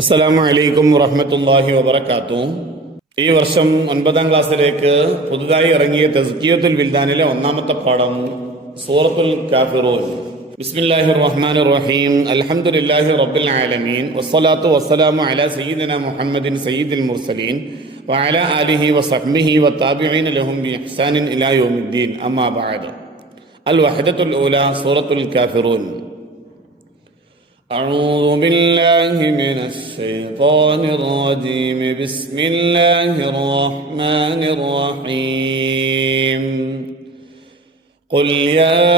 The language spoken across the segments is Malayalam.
അസ്സലാമു അലൈക്കും വറഹ്മത്തുള്ളാഹി വബറകാതുഹു. ഈ വർഷം 9ാം ക്ലാസ്സിലേക്ക് പുതുതായി ഇറങ്ങിയ തസ്കിയത്തുൽ വിൽദാനിലെ ഒന്നാമത്തെ പാഠം സൂറത്തുൽ കാഫിറൂൻ. ബിസ്മില്ലാഹിർ റഹ്മാനിർ റഹീം. അൽഹംദുലില്ലാഹി റബ്ബിൽ ആലമീൻ വസ്സലാത്തു വസ്സലാമു അലാ സയ്യിദിനാ മുഹമ്മദിൻ സയ്യിദിൽ മുർസലീൻ വഅലാ ആലിഹി വസഹ്ബിഹി വത്താബിഈന ലഹും ബിഇഹ്സാനിൻ ഇലാ യൗമിദ്ദീൻ. അമ്മാ ബഅദ്. അൽ വഹദത്തുൽ ഊല സൂറത്തുൽ കാഫിറൂൻ. أعوذ بالله من الشيطان الرجيم. بسم الله الرحمن الرحيم. قل يا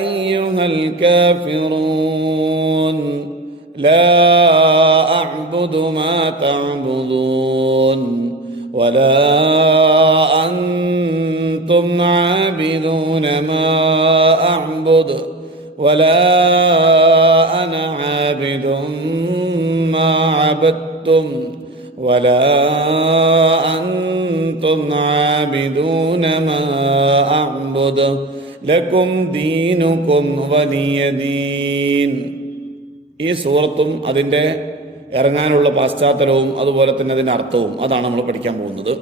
أيها الكافرون لا أعبد ما تعبدون ولا أنتم عابدون ما أعبد ولا أنا عابد ما عبدتم ولا أنتم عابدون ما أعبد لكم دينكم ولي دين. ഈ സൂറത്തും അതിൻ്റെ ഇറങ്ങാനുള്ള പശ്ചാത്തലവും അതുപോലെ തന്നെ അതിൻ്റെ അർത്ഥവും അതാണ് നമ്മൾ പഠിക്കാൻ പോകുന്നത്.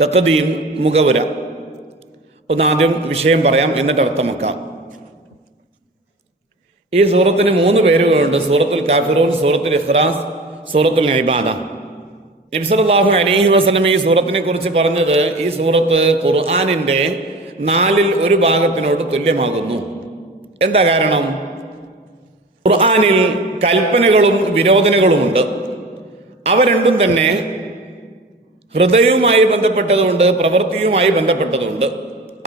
തഖദീം, മുഖവുര. ആദ്യം വിഷയം പറയാം, എന്നിട്ട് അർത്ഥമാക്കാം. ഈ സൂറത്തിന് 3 പേരുകളുണ്ട്: സൂറത്തുൽ കാഫിറൂൻ, സൂറത്തുൽ ഇഖ്ലാസ്, സൂറത്തുൽ ഇബാദ. നബി സല്ലല്ലാഹു അലൈഹി വസല്ലം ഈ സൂറത്തിനെ കുറിച്ച് പറഞ്ഞത്, ഈ സൂറത്ത് ഖുർആനിന്റെ 4ൽ 1 ഭാഗത്തിനോട് തുല്യമാകുന്നു. എന്താ കാരണം? ഖുർആനിൽ കൽപ്പനകളും വിരോധനകളുമുണ്ട്. അവ രണ്ടും തന്നെ ഹൃദയവുമായി ബന്ധപ്പെട്ടതുണ്ട്, പ്രവൃത്തിയുമായി ബന്ധപ്പെട്ടതുണ്ട്.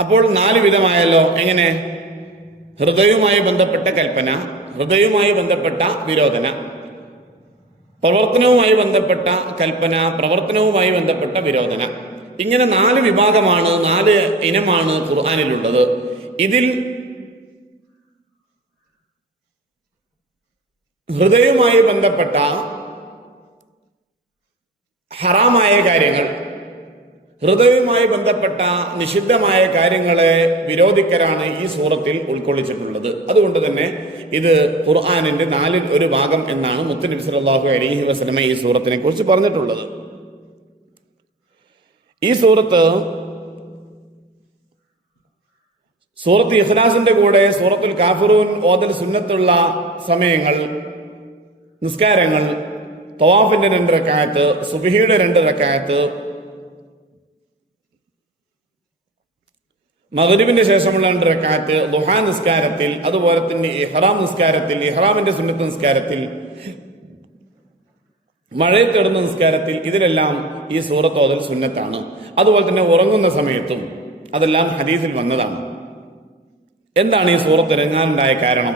അപ്പോൾ 4 വിധമായല്ലോ. എങ്ങനെ? ഹൃദയവുമായി ബന്ധപ്പെട്ട കൽപ്പന, ഹൃദയവുമായി ബന്ധപ്പെട്ട വിരോധന, പ്രവർത്തനവുമായി ബന്ധപ്പെട്ട കൽപ്പന, പ്രവർത്തനവുമായി ബന്ധപ്പെട്ട വിരോധന. ഇങ്ങനെ 4 വിഭാഗമാണ്, 4 ഇനമാണ് ഖുർആനിലുള്ളത്. ഇതിൽ ഹൃദയവുമായി ബന്ധപ്പെട്ട ഹറാമായ കാര്യങ്ങൾ, ഹൃദയവുമായി ബന്ധപ്പെട്ട നിഷിദ്ധമായ കാര്യങ്ങളെ വിരോധിക്കലാണ് ഈ സൂറത്തിൽ ഉൾക്കൊള്ളിച്ചിട്ടുള്ളത്. അതുകൊണ്ട് തന്നെ ഇത് ഖുർആനിന്റെ 4ൽ 1 ഭാഗം എന്നാണ് മുത്തുനബി സല്ലല്ലാഹു അലൈഹി വസല്ലം ഈ സൂറത്തിനെ കുറിച്ച് പറഞ്ഞിട്ടുള്ളത്. ഈ സൂറത്ത് ഇഖ്ലാസിന്റെ കൂടെ സൂറത്തുൽ കാഫിറൂൻ ഓതൽ സുന്നത്തുള്ള സമയങ്ങൾ, നിസ്കാരങ്ങൾ, തവാഫിന്റെ 2 റക്അത്ത്, സുബ്ഹിയുടെ 2 റക്അത്ത്, മഗ്രിബിന്റെ ശേഷമുള്ള 2 റക്അത്ത്, ദുഹാ നിസ്കാരത്തിൽ, അതുപോലെ തന്നെ ഇഹ്റാം നിസ്കാരത്തിൽ, ഇഹ്റാമിന്റെ സുന്നത്ത് നിസ്കാരത്തിൽ, മഴയത്ത് കിടന്ന നിസ്കാരത്തിൽ, ഇതിലെല്ലാം ഈ സൂറത്ത് ഓതൽ സുന്നത്താണ്. അതുപോലെ തന്നെ ഉറങ്ങുന്ന സമയത്തും അതെല്ലാം ഹദീസിൽ വന്നതാണ്. എന്താണ് ഈ സൂറത്ത് ഇറങ്ങാനുണ്ടായ കാരണം?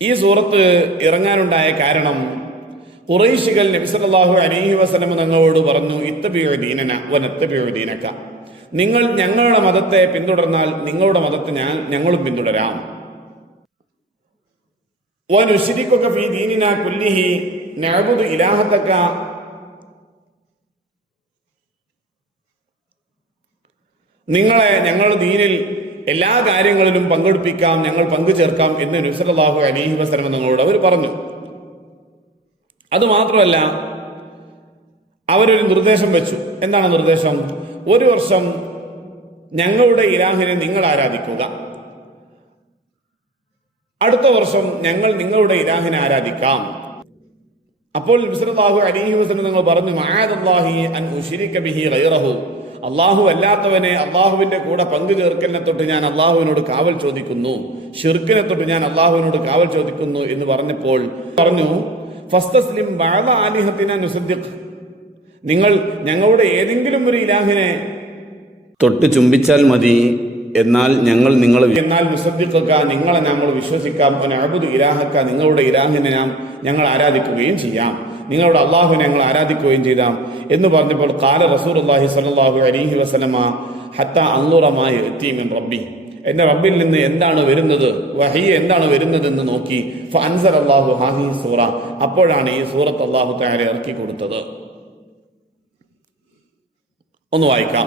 ഈ സൂറത്ത് ഇറങ്ങാനുണ്ടായ കാരണം, ഖുറൈശികൾ നബി സല്ലല്ലാഹു അലൈഹി വസല്ലം തങ്ങളോട് പറഞ്ഞു, ഇത്തബിഉ ദീനന വനത്തബിഉ ദീനക. നിങ്ങൾ ഞങ്ങളുടെ മതത്തെ പിന്തുടർന്നാൽ നിങ്ങളുടെ മതത്തെ ഞങ്ങളും പിന്തുടരാം. വനുശ്രികുക ഫീ ദീനിനാ കുല്ലിഹി നഅബുദു ഇലാഹതക. നിങ്ങളെ ഞങ്ങളുടെ ദീനിൽ എല്ലാ കാര്യങ്ങളിലും പങ്കെടുപ്പിക്കാം, ഞങ്ങൾ പങ്കുചേർക്കാം എന്ന് നബി സല്ലല്ലാഹു അലൈഹി വസല്ലം തങ്ങളോട് അവർ പറഞ്ഞു. അതുമാത്രമല്ല, അവരൊരു നിർദ്ദേശം വെച്ചു. എന്താണ് നിർദ്ദേശം? 1 വർഷം ഞങ്ങളുടെ ഇലാഹിനെ നിങ്ങൾ ആരാധിക്കുക, അടുത്ത വർഷം ഞങ്ങൾ നിങ്ങളുടെ ഇലാഹിനെ ആരാധിക്കാം. അപ്പോൾ നബി സല്ലല്ലാഹു അലൈഹി വസല്ലം തങ്ങൾ പറഞ്ഞു, മഅദല്ലാഹി അൻ ഉശ്രിക ബിഹി ഗൈറഹു. അള്ളാഹു അല്ലാത്തവനെ അള്ളാഹുവിന്റെ കൂടെ പങ്കു ചേർക്കലിനെ തൊട്ട് ഞാൻ അള്ളാഹുവിനോട് കാവൽ ചോദിക്കുന്നു, ഷിർക്കിനെ തൊട്ട് ഞാൻ അള്ളാഹുവിനോട് കാവൽ ചോദിക്കുന്നു എന്ന് പറഞ്ഞപ്പോൾ പറഞ്ഞു, ഫസ്തസ്ലിം ബഅദ ആലിഹത്തിന നുസദ്ദിഖ്. നിങ്ങൾ ഞങ്ങളുടെ ഏതെങ്കിലും ഒരു ഇലാഹിനെ തൊട്ട് ചുംബിച്ചാൽ മതി, എന്നാൽ എന്നാൽ നുസദ്ദിഖക, നിങ്ങളെ നമ്മൾ വിശ്വസിക്കാം. നഅബുദു ഇലാഹക, നിങ്ങളുടെ ഇലാഹിനെ ഞങ്ങൾ ആരാധിക്കുകയും ചെയ്യാം, നിങ്ങളുടെ അള്ളാഹുവിനെ ഞങ്ങൾ ആരാധിക്കുകയും ചെയ്താം എന്ന് പറഞ്ഞപ്പോൾ ഖാല റസൂലുള്ളാഹി സ്വല്ലല്ലാഹു അലൈഹി വസല്ലമ ഹത്താ അൻദുറ മാ യഅതി മിൻ റബ്ബി. എന്റെ റബ്ബിൽ നിന്ന് എന്താണ് വരുന്നത്, വഹി എന്താണ് വരുന്നതെന്ന് നോക്കി. ഫഅൻസലല്ലാഹു ഹാദിഹി സൂറ. അപ്പോഴാണ് ഈ സൂറത്ത് അല്ലാഹു തആല ഇറക്കി കൊടുത്തത്. ഒന്ന് വായിക്കാം.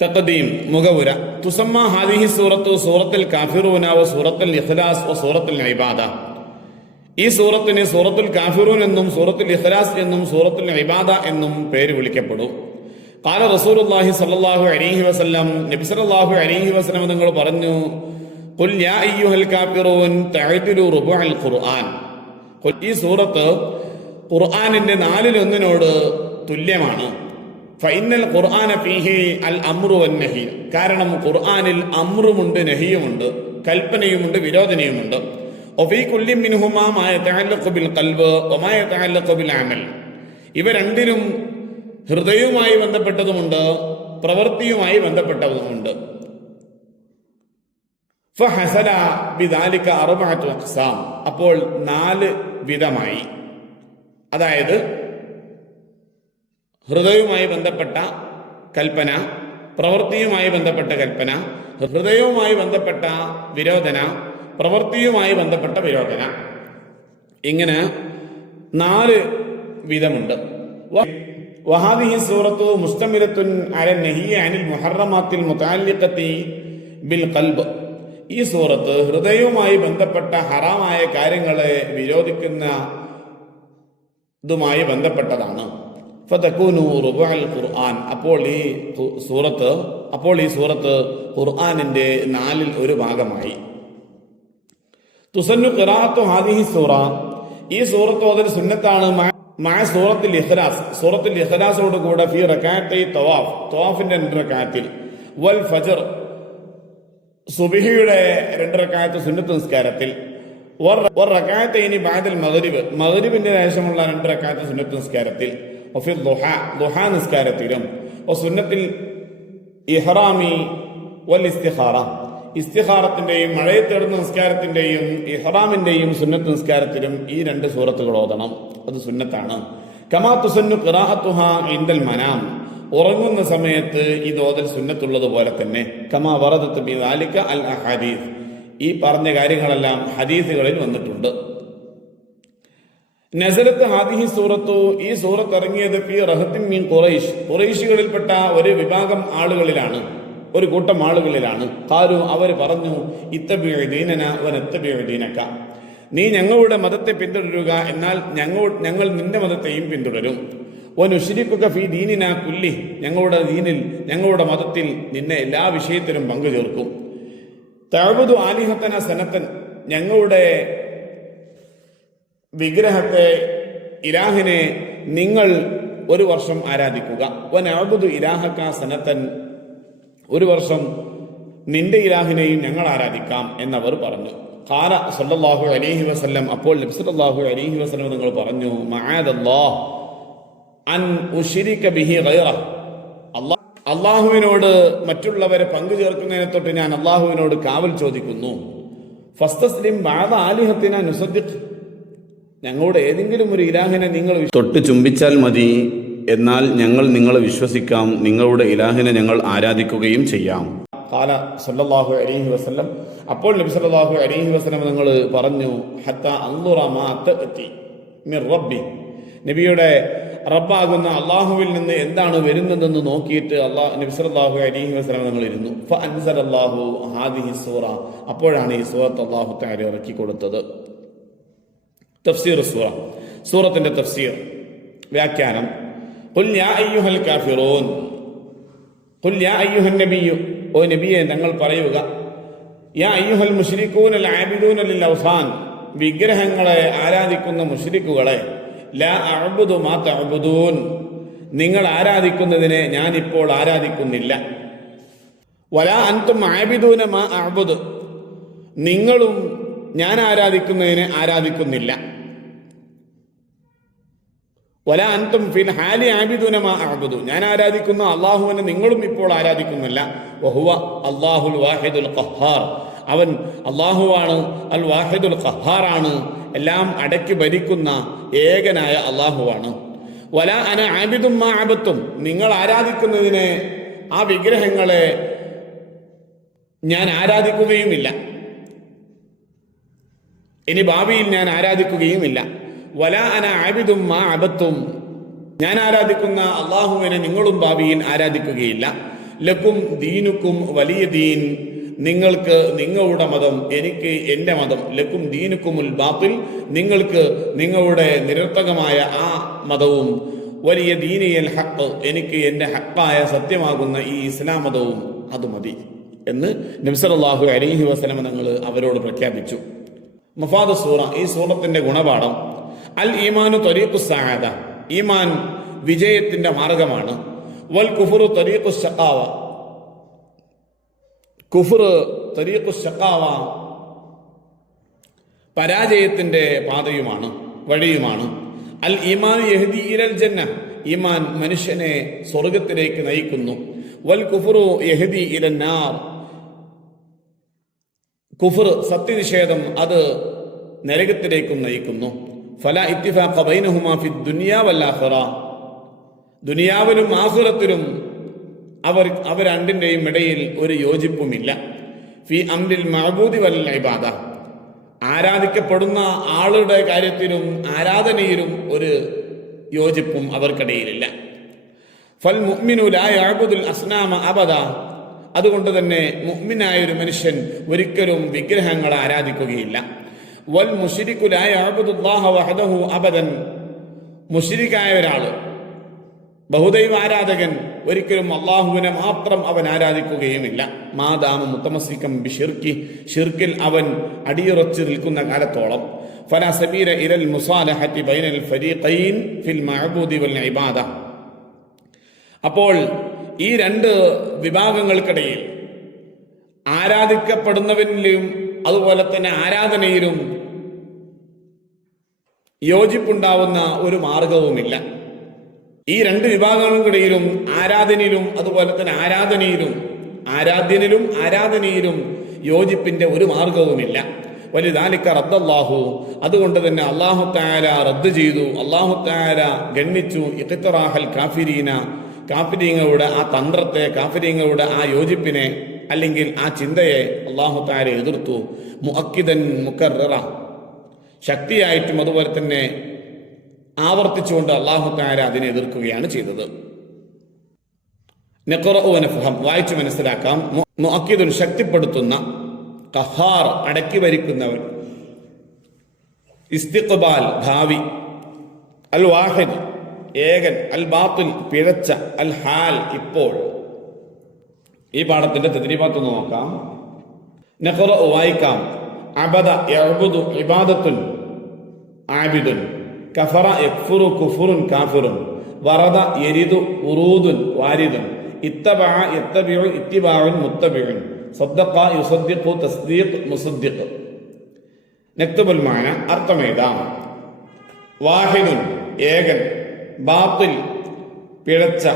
തഖദീം മുഖവുര. തുസമ്മ ഹാദിഹി സൂറത്തു സൂറത്തുൽ കാഫിറൂന വ സൂറത്തുൽ ഇഖ്ലാസ് വ സൂറത്തുൽ ഇബാദ. ഈ സൂറത്തിന് സൂറത്തുൽ കാഫിറൂൻ എന്നും സൂറത്തുൽ ഇഖ്ലാസ് എന്നും സൂറത്തുൽ ഇബാദ എന്നും പേര് വിളിക്കപ്പെടും. ഖാല റസൂലുള്ളാഹി സ്വല്ലല്ലാഹു അലൈഹി വസല്ലം, നബി സല്ലല്ലാഹു അലൈഹി വസല്ലം നിങ്ങൾ പറഞ്ഞു, ഖുൽ യാ അയ്യുഹൽ കാഫിറൂൻ തഅദിലു റുബുഅൽ ഖുർആൻ. ഈ സൂറത്ത് ഖുർആനിന്റെ 4/1 തുല്യമാണ്. ഫഇന്നൽ ഖുർആന ഫീഹി അൽ അംറു വൻ നഹി. കാരണം ഖുർആനിൽ അമ്രുമുണ്ട്, നഹിയുമുണ്ട്, കൽപ്പനയുമുണ്ട്, വിരോധനയുമുണ്ട്. വഫീ കുല്ലി മിൻഹുമാ മാ യതഅല്ലഖു ബിൽ ഖൽബ് വമാ യതഅല്ലഖു ബിൽ അമൽ. ഇവ രണ്ടിലും ഹൃദയവുമായി ബന്ധപ്പെട്ടതുമുണ്ട്, പ്രവൃത്തിയുമായി ബന്ധപ്പെട്ടതുമുണ്ട്. ഫഹസല ബിദാലിക അർബഅതു അഖ്സാം. അപ്പോൾ 4 വിധമായി. അതായത് ഹൃദയവുമായി ബന്ധപ്പെട്ട കൽപ്പന, പ്രവൃത്തിയുമായി ബന്ധപ്പെട്ട കൽപ്പന, ഹൃദയവുമായി ബന്ധപ്പെട്ട വിരോധന, പ്രവൃത്തിയുമായി ബന്ധപ്പെട്ട വിരോധന. ഇങ്ങനെ 4 വിധമുണ്ട്. വഹാദിഹി സൂറത്തു മുസ്തമിലത്തുൻ അല നഹിയ അനിൽ മുഹറമാത്തിൽ മുതഅല്ലിഖത്തി ബിൽ ഖൽബ്. ഈ സൂറത്ത് ഹൃദയവുമായി ബന്ധപ്പെട്ട ഹറാമായ കാര്യങ്ങളെ വിരോധിക്കുന്നതുമായി ബന്ധപ്പെട്ടതാണ്. ഫതകൂനു റുബഅൽ ഖുർആൻ. അപ്പോൾ ഈ സൂറത്ത് ഖുർആനിന്റെ 4/1 ഭാഗമായി. തുസന്നു ഖിറാഅത്തു ഹാദിഹി സൂറ. ഈ സൂറത്ത് ഓതൽ സുന്നത്താണ്. മഅ സൂറത്തുൽ ഇഖ്ലാസ്. സൂറത്തുൽ ഇഖ്ലാസോട് കൂടെ ഫീ റകഅത്തൈ തവാഫ്. തവാഫിന്റെ 2 റകഅത്തിൽ. വൽ ഫജ്ർ. സുബ്ഹിയുടെ 2 റകഅത്ത് സുന്നത്ത് നിസ്കാരത്തിൽ. വർ റകഅത്തൈനി ബഅദൽ മഗ്രിബ്. മഗ്രിബിന്റെ ശേഷമുള്ള 2 റകഅത്ത് സുന്നത്ത് നിസ്കാരത്തിൽ. വഫി ദുഹാ നിസ്കാരത്തിലും. വസുന്നത്തിൽ ഇഹ്റാമി വൽ ഇസ്തിഖാറ. ഇസ്തിഖാറത്തിന്റെയും മഴയത്തേടുന്ന നിസ്കാരത്തിന്റെയും ഇഹ്റാമിന്റെയും സുന്നത്ത് നിസ്കാരത്തിലും ഈ 2 സൂറത്തുകൾ ഓതണം. അത് സുന്നത്താണ്. കമാ തുസന്നു ഖിറാഅത്തുഹാ ഇൻദൽ മനാം. ഉറങ്ങുന്ന സമയത്ത് ഈ ഓതൽ സുന്നത്തുള്ളത് പോലെ തന്നെ. കമാ വറദത്ത് ബിദാലിക അൽ അഹദീസ്. ഈ പറഞ്ഞ കാര്യങ്ങളെല്ലാം ഹദീസുകളിൽ വന്നിട്ടുണ്ട്. നസലത്ത് ഹാദിഹി സൂറത്തു. ഈ സൂറത്ത് ഇറങ്ങിയത് ഫീ റഹത്തിൻ മിൻ ഖുറൈശ്. ഖുറൈശികളിൽപ്പെട്ട ഒരു വിഭാഗം ആളുകളിലാണ്, ഒരു കൂട്ടം ആളുകളിലാണ്. ഖാലു, അവർ പറഞ്ഞു, ഇത്തബിഉ ദീനന വനത്തബിഉ ദീനക. നീ ഞങ്ങളുടെ മതത്തെ പിന്തുടരുക, എന്നാൽ ഞങ്ങൾ നിന്റെ മതത്തെയും പിന്തുടരും. വനുശ്രികുക ഫീ ദീനിന കുല്ലി. ഞങ്ങളുടെ മതത്തിൽ നിന്നെ എല്ലാ വിഷയത്തിലും പങ്കുചേർക്കും. തഅബുദു ആലിഹത്തന സനത്തൻ. ഞങ്ങളുടെ വിഗ്രഹത്തെ, ഇലാഹിനെ നിങ്ങൾ 1 വർഷം ആരാധിക്കുക. വനഅബുദു ഇലാഹക സനത്തൻ. 1 വർഷം നിന്റെ ഇലാഹിനെയും ഞങ്ങൾ ആരാധിക്കാം എന്നവർ പറഞ്ഞു. ഖാല സല്ലല്ലാഹു അലൈഹി വസല്ലം. അപ്പോൾ നബി സല്ലല്ലാഹു അലൈഹി വസല്ലം നിങ്ങൾ പറഞ്ഞു, മഅദല്ലാഹ് അൻ ഉശ്രിക ബിഹി ഗൈറഹ്. അള്ളാഹുവിനോട് മറ്റുള്ളവരെ പങ്കു ചേർക്കുന്നതിനെ തൊട്ട് ഞാൻ അള്ളാഹുവിനോട് കാവൽ ചോദിക്കുന്നു. ഫസ്തസ്ലിം ബഅദ ആലിഹത്തിന നുസദ്ദിഖ്. ഞങ്ങളുടെ ഏതെങ്കിലും ഒരു ഇലാഹിനെ നിങ്ങൾ തൊട്ട് ചുംബിച്ചാൽ മതി, എന്നാൽ ഞങ്ങൾ നിങ്ങളെ വിശ്വസിക്കാം, നിങ്ങളുടെ ഇലാഹിനെ ഞങ്ങൾ ആരാധിക്കുകയും ചെയ്യാം. ഖാല സല്ലല്ലാഹു അലൈഹി വസല്ലം. അപ്പോൾ നബി സല്ലല്ലാഹു അലൈഹി വസല്ലം നിങ്ങൾ പറഞ്ഞു, ഹത്താ അൻദുറ മാ തഅതി മിർ റബ്ബി. നബിയുടെ റബ്ബാകുന്ന അള്ളാഹുവിൽ നിന്ന് എന്താണ് വരുന്നതെന്ന് നോക്കിയിട്ട് നബി സല്ലല്ലാഹു അലൈഹി വസല്ലം നിങ്ങൾ ഇരുന്നു. ഫഅൻസലല്ലാഹു ഹാദിഹി സൂറ. അപ്പോഴാണ് ഈ സൂറത്ത് അല്ലാഹു തആല ഇറക്കി കൊടുത്തത്. തഫ്സീർ സൂറ. സൂറത്തിന്റെ തഫ്സീർ, വ്യാഖ്യാനം. ഖുൽ യാ അയ്യുഹൽ കാഫിറൂൻ. ഖുൽ യാ അയ്യുഹൻ നബിയ്യു. ഓ നബിയെ ഞങ്ങൾ പറയുക. യാ അയ്യുഹൽ മുശ്രികൂന അൽ ആബിദൂന ലിൽ ഔസാൻ. വിഗ്രഹങ്ങളെ ആരാധിക്കുന്ന മുശ്രിക്കുകളെ. ലാ അഅ്ബുദു മാ തഅ്ബുദൂൻ. നിങ്ങൾ ആരാധിക്കുന്നതിനെ ഞാൻ ഇപ്പോൾ ആരാധിക്കുന്നില്ല. വലാ അൻതും ആബിദൂന മാ അഅ്ബുദു. നിങ്ങളും ഞാൻ ആരാധിക്കുന്നതിനെ ആരാധിക്കുന്നില്ല. വലാ അൻതും ഫിൽ ഹാലി ആബിദൂന മാ അഅ്ബുദു. ഞാൻ ആരാധിക്കുന്ന അല്ലാഹുവിനെ നിങ്ങളും ഇപ്പോൾ ആരാധിക്കുന്നില്ല. വഹുവ അല്ലാഹുൽ വാഹിദുൽ ഖഹ്ഹാർ. അവൻ അല്ലാഹുവാണ്, അൽ വാഹിദുൽ ഖഹ്ഹാറാണ്, എല്ലാം അടക്കി ഭരിക്കുന്ന ഏകനായ അല്ലാഹുവാണ്. വലാ അന ആബിദും മാ അബത്തും. നിങ്ങൾ ആരാധിക്കുന്നതിനെ, ആ വിഗ്രഹങ്ങളെ ഞാൻ ആരാധിക്കുകയുമില്ല, ഇനി ഭാവിയിൽ ഞാൻ ആരാധിക്കുകയുമില്ല. വലാ അന ആബിദും മാ അബത്തും. ഞാൻ ആരാധിക്കുന്ന അള്ളാഹുവിനെ നിങ്ങളും ഭാവിയിൽ ആരാധിക്കുകയില്ല. ലക്കും ദീനുക്കും വലിയ ദീൻ. നിങ്ങൾക്ക് നിങ്ങളുടെ മതം, എനിക്ക് എൻ്റെ മതം, ലക്കും ദീനുക്കുമുൽ ബാത്തിൽ, നിങ്ങൾക്ക് നിങ്ങളുടെ നിരർത്ഥകമായ ആ മതവും, വലിയ ദീനിയൽ ഹക്ക്, എനിക്ക് എൻ്റെ ഹക്കായ സത്യമാകുന്ന ഈ ഇസ്ലാം മതവും അത് മതി എന്ന് നബി സല്ലല്ലാഹു അലൈഹി വസല്ലം തങ്ങൾ അവരോട് പ്രഖ്യാപിച്ചു. മഫാദ് സൂറ, ഈ സൂറത്തിന്റെ ഗുണപാഠം, അൽ ഈമാനു തരീഖുസ് സഅദ, ഈമാൻ വിജയത്തിന്റെ മാർഗമാണ്. വൽ കുഫ്റു തരീഖുസ് ശഖാവ, കുഫ്ർ തരീഖുസ് ശഖാവ പരാജയത്തിന്റെ പാതയുമാണ്, വഴിയുമാണ്. അൽ ഈമാൻ യഹ്ദി ഇലൽ ജന്ന, ഈമാൻ മനുഷ്യനെ സ്വർഗത്തിലേക്ക് നയിക്കുന്നു. വൽ കുഫ്റു യഹ്ദി ഇലൻ നാർ, കുഫ്ർ സത്യനിഷേധം അത് നരകത്തിലേക്കും നയിക്കുന്നു. ഫലാ ഇത്തിഫാഖ ബൈനഹുമാ ഫി ദുനിയ വൽ ആഖിറ, ദുനിയാവിലും ആഖിറത്തിലും അവർ രണ്ടിന്റെയും ഇടയിൽ ഒരു യോജിപ്പുമില്ല. ഫി അംരിൽ മഅബൂദി വൽ ഇബാദ, ആരാധിക്കപ്പെടുന്ന ആളുടെ കാര്യത്തിലും ആരാധനയിലും ഒരു യോജിപ്പും അവർക്കിടയിലില്ല. ഫൽ മുഅ്മിനു ലാ യഅബുദുൽ അസ്നാമ അബദ, അതുകൊണ്ട് തന്നെ മുഅ്മിനായ ഒരു മനുഷ്യൻ ഒരിക്കലും വിഗ്രഹങ്ങളെ ആരാധിക്കുകയില്ല. വൽ മുശ്രികു ലാ യഅബുദുല്ലാഹ വഹദഹു അബദൻ, മുശ്രികായ ഒരാൾ, ബഹുദൈവ ആരാധകൻ ഒരിക്കലും അള്ളാഹുവിനെ മാത്രം അവൻ ആരാധിക്കുകയുമില്ല. മാദാമ മുത്തമസ്സികം ബിശിർക്കി, ഷിർക്കിൽ അവൻ അടിയുറച്ചു നിൽക്കുന്ന കാലത്തോളം. ഫലാ സബീല ഇലൽ മുസാലഹത്തി ബൈനൽ ഫരീഖൈൻ ഫിൽ മഅബൂദി വൽ ഇബാദ. അപ്പോൾ ഈ രണ്ട് വിഭാഗങ്ങൾക്കിടയിൽ, ആരാധിക്കപ്പെടുന്നവനിലും അതുപോലെ തന്നെ ആരാധനയിലും യോജിപ്പുണ്ടാവുന്ന ഒരു മാർഗവുമില്ല. ഈ രണ്ട് വിഭാഗങ്ങൾക്കിടയിലും ആരാധനയിലും അതുപോലെ തന്നെ ആരാധ്യനിലും ആരാധനയിലും യോജിപ്പിന്റെ ഒരു മാർഗവുമില്ല. വലിദാലിക റദ്ദല്ലാഹു, അതുകൊണ്ട് തന്നെ അല്ലാഹു തആല റദ്ദ് ചെയ്തു, അല്ലാഹു തആല ഗണ്ണിച്ചു ഇഖ്തിറാഹൽ കാഫിരീന, കാഫിരീങ്ങളുടെ ആ തന്ത്രത്തെ, കാഫിരീങ്ങളുടെ ആ യോജിപ്പിനെ അല്ലെങ്കിൽ ആ ചിന്തയെ അല്ലാഹു തആല എതിർത്തു. മുഅക്കിദൻ മുകർററ, ശക്തിയായിട്ടും അതുപോലെ തന്നെ ആവർത്തിച്ചുകൊണ്ട് അല്ലാഹു തആല അതിനെ എതിർക്കുകയാണ് ചെയ്തത്. നഖറഉ വനഫഹം, വായിച്ചു മനസ്സിലാക്കാം. മുഅക്കിദുൻ, ശക്തിപ്പെടുത്തുന്ന, ഖഹാർ, അടക്കി ഭരിക്കുന്നവൻ, ഇസ്തിഖ്ബാൽ, ഭാവി, അൽ വാഹിദ്, ഏകൻ, അൽ ബാത്തിൽ, പിഴച്ച, അൽ ഹാൽ, ഇപ്പോൾ. ഈ പാഠത്തിന്റെ തദ്രീബാത്ത് നോക്കാം. നഖറഉ, വായിക്കാം. അബദ യഅബുദു ഇബാദത്തുൻ ആബിദുൻ, കഫറ യക്ഫുറു കുഫുറുൻ കാഫിറുൻ, വറദ യരിദു ഉറൂദുൻ വാരിദുൻ, ഇത്തബഅ യത്തബിഉ ഇത്തിബാഉൻ മുത്തബിഉൻ, സദ്ദഖ യുസദ്ദിഖു തസ്ദീഖ് മുസദ്ദിഖ്. നക്തബുൽ മാന, അർത്ഥമേതാം. വാഹിദുൻ, ഏകൻ, ബാത്തിൽ, പിഴച്ച,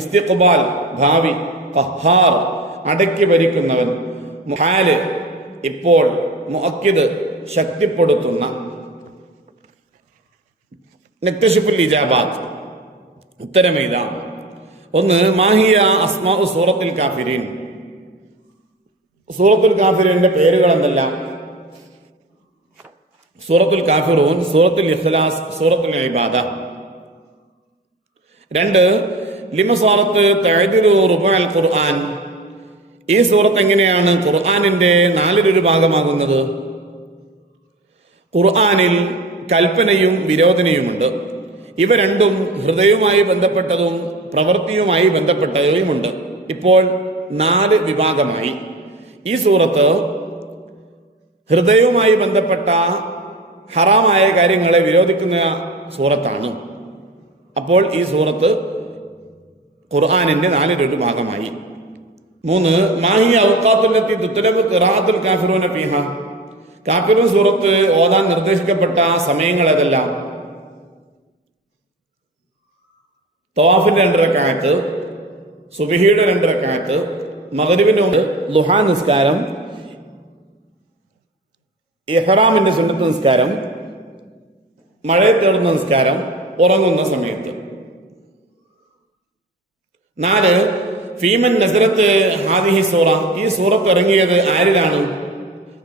ഇസ്തിഖ്ബാൽ, ഭാവി, ഖഹാർ, അടക്കി ഭരിക്കുന്നവൻ, ഹാല്, ഇപ്പോൾ, മുഅക്കിദ്, ശക്തിപ്പെടുത്തുന്ന. നക്തശിഫുൽ ഇജാബാത്ത്, ഉത്തരമേതാം. ഒന്ന്, മാഹിയ അസ്മാഉ സൂറത്തുൽ കാഫിരീൻ, സൂറത്തുൽ കാഫിരീന്റെ പേരുകൾ എന്തെല്ലാം? സൂറത്തുൽ കാഫിറൂൻ, സൂറത്തുൽ ഇഖ്ലാസ്, സൂറത്തുൽ ഇബാദ. രണ്ട്, ലിമസാറത്ത് തഅദിലു റുബഅൽ ഖുർആൻ, ഈ സൂറത്ത് എങ്ങനെയാണ് ഖുർആനിന്റെ 4/1 ഭാഗമാകുന്നത്? ഖുർആനിൽ കൽപ്പനയും വിരോധനയുമുണ്ട്. ഇവ രണ്ടും ഹൃദയവുമായി ബന്ധപ്പെട്ടതും പ്രവൃത്തിയുമായി ബന്ധപ്പെട്ടവയുമുണ്ട്. ഇപ്പോൾ 4 വിഭാഗമായി. ഈ സൂറത്ത് ഹൃദയവുമായി ബന്ധപ്പെട്ട ഹറാമായ കാര്യങ്ങളെ വിരോധിക്കുന്ന സൂറത്താണ്. അപ്പോൾ ഈ സൂറത്ത് ഖുർആനിന്റെ 4/1 ഭാഗമായി. 3, മാഹിയ ഔഖാത്തുല്ലത്തി തുത്ലബു ഖിറാഅത്തുൽ കാഫിറൂന ഫീഹ, കാഫിറൂൻ സൂറത്ത് ഓതാൻ നിർദ്ദേശിക്കപ്പെട്ട സമയങ്ങൾ ഏതെല്ലാം? തവാഫിന്റെ 2 റക്അത്ത്, സുബ്ഹിയുടെ 2 റക്അത്ത്, മഗ്രിബിന്റെ മുമ്പ് ളുഹാ നിസ്കാരം, ഇഹ്റാമിന്റെ സുന്നത്ത് നിസ്കാരം, മഴയെ തേടുന്ന നിസ്കാരം, ഉറങ്ങുന്ന സമയത്ത്. 4, ഫീമൻ നസറത്ത് ഹാദിഹി സൂറ, ഈ സൂറത്ത് ഇറങ്ങിയത് ആരിലാണ്?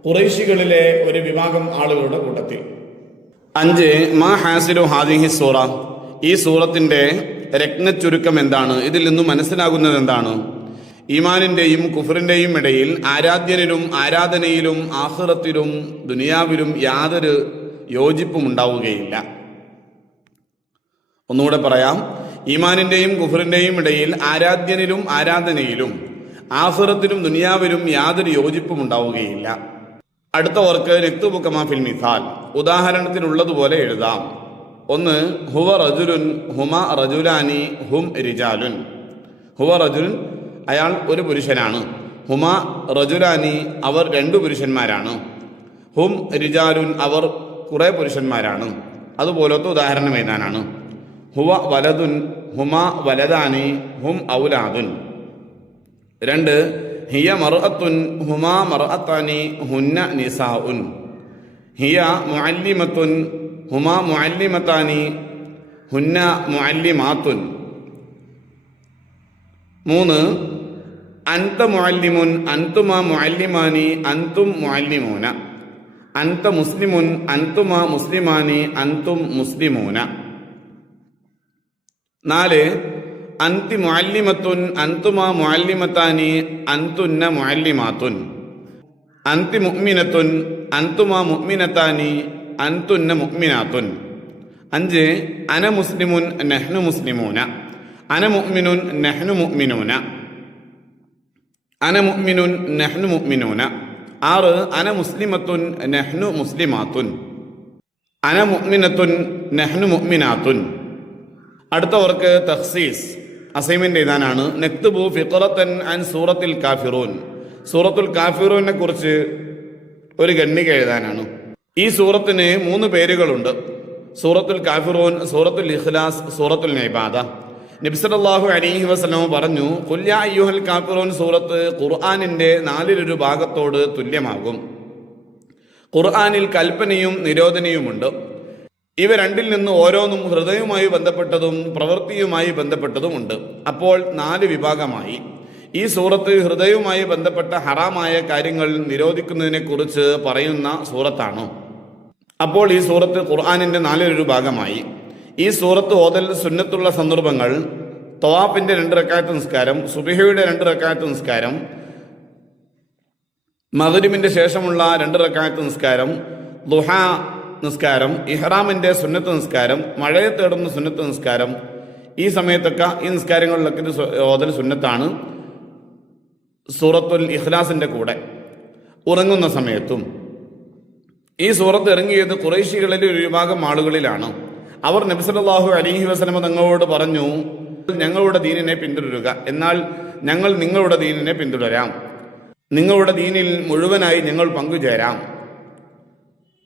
ഖുറൈശികളിലെ ഒരു വിഭാഗം ആളുകളുടെ കൂട്ടത്തിൽ. 5, മാ ഹാസിലു ഹാദിഹി സൂറ, ഈ സൂറത്തിന്റെ രത്ന ചുരുക്കം എന്താണ്? ഇതിൽ നിന്നും മനസ്സിലാകുന്നത് എന്താണ്? ഈമാനിന്റെയും കുഫറിന്റെയും ഇടയിൽ ആരാധ്യനിലും ആരാധനയിലും ആഖിറത്തിലും ദുനിയാവിലും യാതൊരു യോജിപ്പും ഉണ്ടാവുകയില്ല. ഒന്നുകൂടെ പറയാം. ഈമാനിന്റെയും കുഫറിന്റെയും ഇടയിൽ ആരാധ്യനിലും ആരാധനയിലും ആഖിറത്തിലും ദുനിയാവിലും യാതൊരു യോജിപ്പും ഉണ്ടാവുകയില്ല. അടുത്ത വർക്ക് നക്തുബു കമാ ഫിൽ മിസാൽ, ഉദാഹരണത്തിനുള്ളതുപോലെ എഴുതാം. ഒന്ന്, ഹുവ റജുലുൻ ഹുമ റജുലാനി ഹും റിജാലുൻ. ഹുവ റജുലുൻ, അയാൾ ഒരു പുരുഷനാണ്. ഹുമ റജുലാനി, അവർ രണ്ടു പുരുഷന്മാരാണ്. ഹും റിജാലുൻ, അവർ കുറെ പുരുഷന്മാരാണ്. അതുപോലത്തെ ഉദാഹരണം എഴുതാനാണ്. ഹുവ വലതുൻ ഹുമ വലദാനി ഹും ഔലാദുൻ. രണ്ട്, ഹിയ മർഅത്തുൻ ഹുമ മർഅത്താനി ഹുന്ന നിസാഉൻ. ഹിയ മുഅല്ലിമത്തുൻ ഹുമ മുഅല്ലിമത്താനി ഹുന്ന മുഅല്ലിമാത്തുൻ. മൂന്ന്, അൻത മുഅല്ലിമുൻ അൻതുമ മുഅല്ലിമാനി അൻതും മുഅല്ലിമൂന. അൻത മുസ്ലിമുൻ അൻതുമ മുസ്ലിമാനി അൻതും മുസ്ലിമൂന. നാല്, അൻതി മുഅല്ലിമത്തുൻ അൻതുമ മുഅല്ലിമത്താനി അൻതുന്ന മുഅല്ലിമാത്തുൻ. അൻതി മുഅ്മിനത്തുൻ അൻതുമ മുഅ്മിനത്താനി അൻതുന്ന മുഅ്മിനാത്തുൻ. അഞ്ച്, അന മുസ്ലിമുൻ നഹ്നു മുസ്ലിമൂന. അന മുഅ്മിനുൻ നഹ്നു മുഅ്മിനൂന. അന മുഅ്മിനുൻ നഹ്നു മുഅ്മിനൂന. ആറ്, അന മുസ്ലിമത്തുൻ നഹ്നു മുസ്ലിമാത്തുൻ. അന മുഅ്മിനത്തുൻ നഹ്നു മുഅ്മിനാത്തുൻ. അടുത്തവർക്ക് തഖ്സീസ്, അസൈൻമെന്റ് എഴുതാനാണ്. നക്തുബു ഫിഖറത്തൻ അൻ സൂറത്തുൽ കാഫിറൂൻ. സൂറത്തുൽ കാഫിറൂനെ കുറിച്ച് ഒരു ഖണ്ഡിക എഴുതാനാണ്. ഈ സൂറത്തിന് 3 പേരുകളുണ്ട്. സൂറത്തുൽ കാഫിറൂൻ, സൂറത്തുൽ ഇഖ്ലാസ്, സൂറത്തുൽ ഇബാദ. നബി സല്ലല്ലാഹു അലൈഹി വസല്ലം പറഞ്ഞു, ഖുൽ യാ അയ്യുഹൽ കാഫിറൂൻ സൂറത്ത് ഖുർആനിന്റെ 4 ഭാഗത്തോട് തുല്യമാകും. ഖുർആനിൽ കൽപ്പനയും നിരോധനയുമുണ്ട്. ഇവ രണ്ടിൽ നിന്ന് ഓരോന്നും ഹൃദയവുമായി ബന്ധപ്പെട്ടതും പ്രവൃത്തിയുമായി ബന്ധപ്പെട്ടതുമുണ്ട്. അപ്പോൾ 4 വിഭാഗമായി. ഈ സൂറത്ത് ഹൃദയവുമായി ബന്ധപ്പെട്ട ഹറാമായ കാര്യങ്ങൾ നിരോധിക്കുന്നതിനെ കുറിച്ച് പറയുന്ന സൂറത്താണ്. അപ്പോൾ ഈ സൂറത്ത് ഖുർആനിന്റെ 4 ഭാഗമായി. ഈ സൂറത്ത് ഓതൽ സുന്നത്തുള്ള സന്ദർഭങ്ങൾ: തവാഫിന്റെ 2 റക്അത്ത് നിസ്കാരം, സുബ്ഹിയുടെ 2 റക്അത്ത് നിസ്കാരം, മഗ്രിബിന്റെ ശേഷമുള്ള 2 റക്അത്ത് നിസ്കാരം, ദുഹ നിസ്കാരം, ഇഹ്റാമിന്റെ സുന്നത്ത് നിസ്കാരം, മഴയെ തേടുന്ന സുന്നത്ത് നിസ്കാരം. ഈ സമയത്തൊക്കെ ഈ നിസ്കാരങ്ങളിലൊക്കെ ഇത് ഓതൽ സുന്നത്താണ്. സൂറത്തുൽ ഇഖ്ലാസിന്റെ കൂടെ ഉറങ്ങുന്ന സമയത്തും. ഈ സൂറത്ത് ഇറങ്ങിയത് ഖുറൈശികളിലെ ഒരു വിഭാഗം ആളുകളിലാണ്. അവർ നബി സല്ലല്ലാഹു അലൈഹി വസല്ലം തങ്ങളോട് പറഞ്ഞു, ഞങ്ങളുടെ ദീനിനെ പിന്തുടരുക, എന്നാൽ ഞങ്ങൾ നിങ്ങളുടെ ദീനിനെ പിന്തുടരാം. നിങ്ങളുടെ ദീനിൽ മുഴുവനായി ഞങ്ങൾ പങ്കുചേരാം.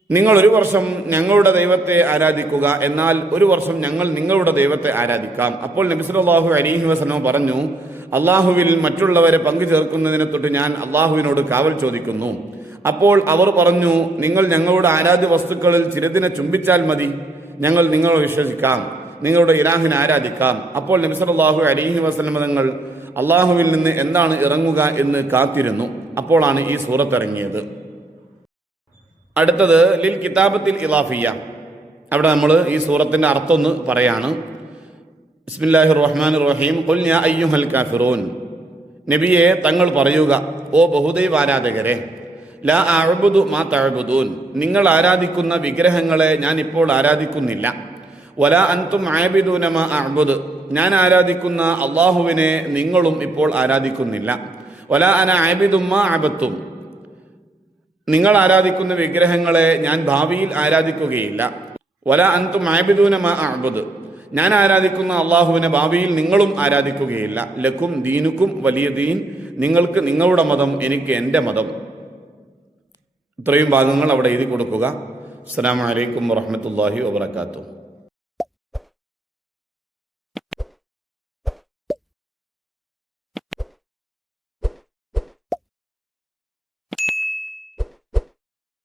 നിങ്ങൾ 1 വർഷം ഞങ്ങളുടെ ദൈവത്തെ ആരാധിക്കുക, എന്നാൽ 1 വർഷം ഞങ്ങൾ നിങ്ങളുടെ ദൈവത്തെ ആരാധിക്കാം. അപ്പോൾ നബി സല്ലല്ലാഹു അലൈഹി വസല്ലം പറഞ്ഞു, അള്ളാഹുവിൽ മറ്റുള്ളവരെ പങ്കു ചേർക്കുന്നതിനെ തൊട്ട് ഞാൻ അള്ളാഹുവിനോട് കാവൽ ചോദിക്കുന്നു. അപ്പോൾ അവർ പറഞ്ഞു, നിങ്ങൾ ഞങ്ങളുടെ ആരാധ്യ വസ്തുക്കളിൽ ചിലതിനെ ചുംബിച്ചാൽ മതി, ഞങ്ങൾ നിങ്ങളെ വിശ്വസിക്കാം, നിങ്ങളുടെ ഇലാഹിനെ ആരാധിക്കാം. അപ്പോൾ നബി സല്ലല്ലാഹു അലൈഹി വസല്ലം തങ്ങൾ അള്ളാഹുവിൽ നിന്ന് എന്താണ് ഇറങ്ങുക എന്ന് കാത്തിരുന്നു. അപ്പോഴാണ് ഈ സൂറത്ത് ഇറങ്ങിയത്. അടുത്തത് ലിൽ കിതാബത്തിൽ ഇളാഫിയ. അവിടെ നമ്മൾ ഈ സൂറത്തിന്റെ അർത്ഥം ഒന്ന് പറയാണ്. ബിസ്മില്ലാഹിർ റഹ്മാനിർ റഹീം. ഖുൽ യാ അയ്യുഹൽ കാഫിറൂൻ, നബിയെ തങ്ങൾ പറയുക, ഓ ബഹുദൈവ ആരാധകരെ, ലാ അഅ്ബുദു മാ തഅ്ബുദൂൻ, നിങ്ങൾ ആരാധിക്കുന്ന വിഗ്രഹങ്ങളെ ഞാൻ ഇപ്പോൾ ആരാധിക്കുന്നില്ല. വലാ അൻതും ആബിദൂന മാ അഅ്ബുദു, ഞാൻ ആരാധിക്കുന്ന അല്ലാഹുവിനെ നിങ്ങളും ഇപ്പോൾ ആരാധിക്കുന്നില്ല. വലാ അന ആബിദും മാ അഅബത്തും, നിങ്ങൾ ആരാധിക്കുന്ന വിഗ്രഹങ്ങളെ ഞാൻ ഭാവിയിൽ ആരാധിക്കുകയില്ല. വലാ അൻതും ആബിദൂന മാ അഅ്ബുദു, ഞാൻ ആരാധിക്കുന്ന അള്ളാഹുവിനെ ഭാവിയിൽ നിങ്ങളും ആരാധിക്കുകയില്ല. ലക്കും ദീനുക്കും വലിയ ദീൻ, നിങ്ങൾക്ക് നിങ്ങളുടെ മതം, എനിക്ക് എൻ്റെ മതം. ഇത്രയും ഭാഗങ്ങൾ അവിടെ എഴുതി കൊടുക്കുക. അസ്സലാമു അലൈക്കും വറഹ്മത്തുള്ളാഹി വബറകാതുഹു.